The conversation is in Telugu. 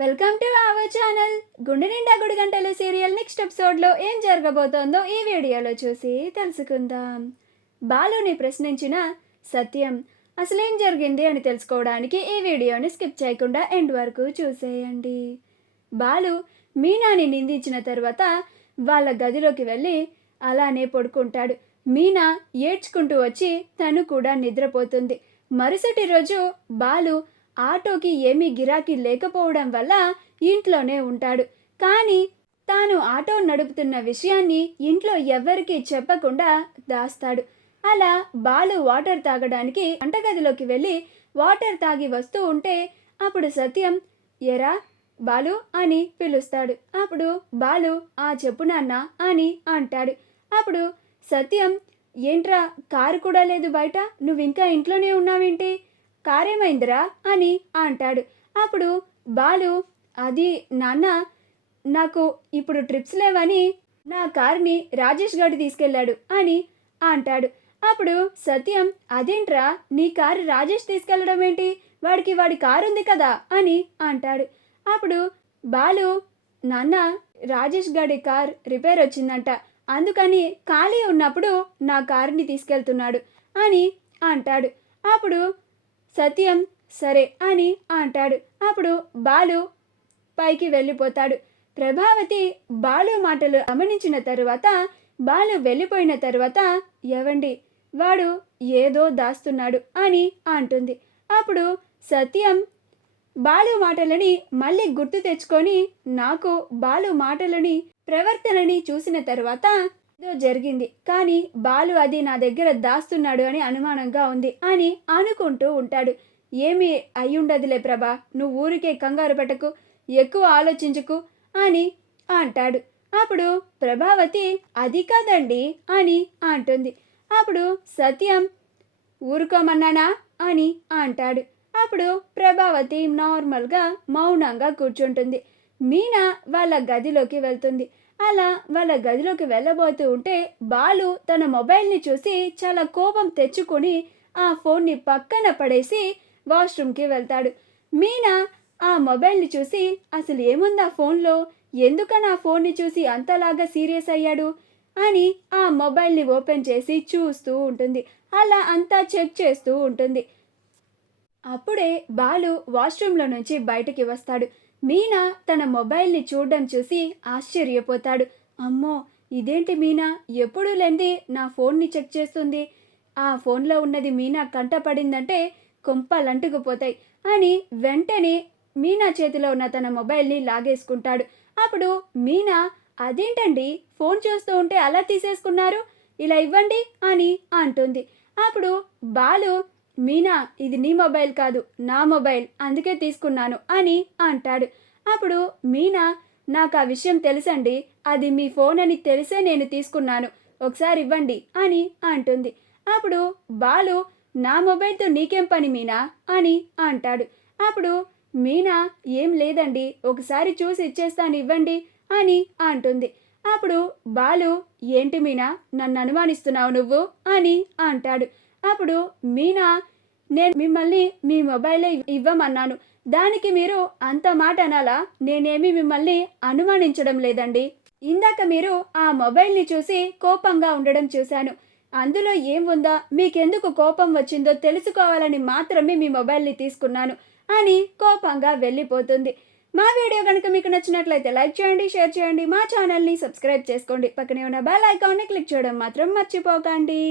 Welcome to our channel. గుండె నిండా గుడి గంటలు సీరియల్ నెక్స్ట్ ఎపిసోడ్లో ఏం జరగబోతోందో ఈ వీడియోలో చూసి తెలుసుకుందాం. బాలుని ప్రశ్నించిన సత్యం అసలేం జరిగింది అని తెలుసుకోవడానికి ఈ వీడియోని స్కిప్ చేయకుండా ఎండ్ వరకు చూసేయండి. బాలు మీనాని నిందించిన తర్వాత వాళ్ళ గదిలోకి వెళ్ళి అలానే పడుకుంటాడు. మీనా ఏడ్చుకుంటూ వచ్చి తను కూడా నిద్రపోతుంది. మరుసటి రోజు బాలు ఆటోకి ఏమీ గిరాకీ లేకపోవడం వల్ల ఇంట్లోనే ఉంటాడు. కానీ తాను ఆటో నడుపుతున్న విషయాన్ని ఇంట్లో ఎవ్వరికీ చెప్పకుండా దాస్తాడు. అలా బాలు వాటర్ తాగడానికి వంటగదిలోకి వెళ్ళి వాటర్ తాగి వస్తూ ఉంటే అప్పుడు సత్యం ఎరా బాలు అని పిలుస్తాడు. అప్పుడు బాలు ఆ చెప్పు నాన్న అని అంటాడు. అప్పుడు సత్యం ఏంట్రా కారు కూడా లేదు బయట, నువ్వింకా ఇంట్లోనే ఉన్నావేంటి, కారేమైందిరా అని అంటాడు. అప్పుడు బాలు అది నాన్న నాకు ఇప్పుడు ట్రిప్స్ లేవని నా కార్ని రాజేష్ గారు తీసుకెళ్ళాడు అని అంటాడు. అప్పుడు సత్యం అదేంట్రా నీ కారు రాజేష్ తీసుకెళ్ళడం ఏంటి, వాడి కారు ఉంది కదా అని అంటాడు. అప్పుడు బాలు నాన్న రాజేష్ గారి కార్ రిపేర్ వచ్చిందంట, అందుకని ఖాళీ ఉన్నప్పుడు నా కారుని తీసుకెళ్తున్నాడు అని అంటాడు. అప్పుడు సత్యం సరే అని అంటాడు. అప్పుడు బాలు పైకి వెళ్ళిపోతాడు. ప్రభావతి బాలు మాటలు గమనించిన తరువాత బాలు వెళ్ళిపోయిన తరువాత ఎవండి వాడు ఏదో దాస్తున్నాడు అని అంటుంది. అప్పుడు సత్యం బాలు మాటలని మళ్ళీ గుర్తు తెచ్చుకొని నాకు బాలు మాటలని ప్రవర్తనని చూసిన తర్వాత ఏదో జరిగింది, కానీ బాలు అది నా దగ్గర దాస్తున్నాడు అని అనుమానంగా ఉంది అని అనుకుంటూ ఉంటాడు. ఏమీ అయ్యుండదులే ప్రభా, నువ్వు ఊరికే కంగారు పెట్టకు, ఎక్కువ ఆలోచించుకు అని అంటాడు. అప్పుడు ప్రభావతి అది కాదండి అని అంటుంది. అప్పుడు సత్యం ఊరుకోమన్నానా అని అంటాడు. అప్పుడు ప్రభావతి నార్మల్గా మౌనంగా కూర్చుంటుంది. మీనా వాళ్ళ గదిలోకి వెళ్తుంది. అలా వాళ్ళ గదిలోకి వెళ్ళబోతూ ఉంటే బాలు తన మొబైల్ని చూసి చాలా కోపం తెచ్చుకొని ఆ ఫోన్ని పక్కన పడేసి వాష్రూమ్కి వెళ్తాడు. మీనా ఆ మొబైల్ని చూసి అసలు ఏముంది ఆ ఫోన్లో, ఎందుకని ఆ ఫోన్ని చూసి అంతలాగా సీరియస్ అయ్యాడు అని ఆ మొబైల్ని ఓపెన్ చేసి చూస్తూ ఉంటుంది. అలా అంతా చెక్ చేస్తూ ఉంటుంది. అప్పుడే బాలు వాష్రూమ్లో నుంచి బయటికి వస్తాడు. మీనా తన మొబైల్ని చూడడం చూసి ఆశ్చర్యపోతాడు. అమ్మో ఇదేంటి మీనా ఎప్పుడు లేంది నా ఫోన్ని చెక్ చేస్తుంది, ఆ ఫోన్లో ఉన్నది మీనా కంటపడిందంటే కొంపలంటుకుపోతాయి అని వెంటనే మీనా చేతిలో ఉన్న తన మొబైల్ని లాగేసుకుంటాడు. అప్పుడు మీనా అదేంటండి ఫోన్ చూస్తూ ఉంటే అలా తీసేసుకున్నారు, ఇలా ఇవ్వండి అని అంటుంది. అప్పుడు బాలు మీనా ఇది నీ మొబైల్ కాదు నా మొబైల్, అందుకే తీసుకున్నాను అని అంటాడు. అప్పుడు మీనా నాకు ఆ విషయం తెలుసండి, అది మీ ఫోన్ అని తెలిసే నేను తీసుకున్నాను, ఒకసారి ఇవ్వండి అని అంటుంది. అప్పుడు బాలు నా మొబైల్తో నీకేం పని మీనా అని అంటాడు. అప్పుడు మీనా ఏం లేదండి ఒకసారి చూసి ఇచ్చేస్తాను ఇవ్వండి అని అంటుంది. అప్పుడు బాలు ఏంటి మీనా నన్ను అనుమానిస్తున్నావు నువ్వు అని అంటాడు. అప్పుడు మీనా నేను మిమ్మల్ని మీ మొబైలే ఇవ్వమన్నాను, దానికి మీరు అంత మాట అనాలా, నేనేమి మిమ్మల్ని అనుమానించడం లేదండి, ఇందాక మీరు ఆ మొబైల్ని చూసి కోపంగా ఉండడం చూశాను, అందులో ఏం ఉందా మీకెందుకు కోపం వచ్చిందో తెలుసుకోవాలని మాత్రమే మీ మొబైల్ని తీసుకున్నాను అని కోపంగా వెళ్ళిపోతుంది. మా వీడియో కనుక మీకు నచ్చినట్లయితే లైక్ చేయండి, షేర్ చేయండి, మా ఛానల్ని సబ్స్క్రైబ్ చేసుకోండి, పక్కనే ఉన్న బెల్ ఐకాన్ని క్లిక్ చేయడం మాత్రం మర్చిపోకండి.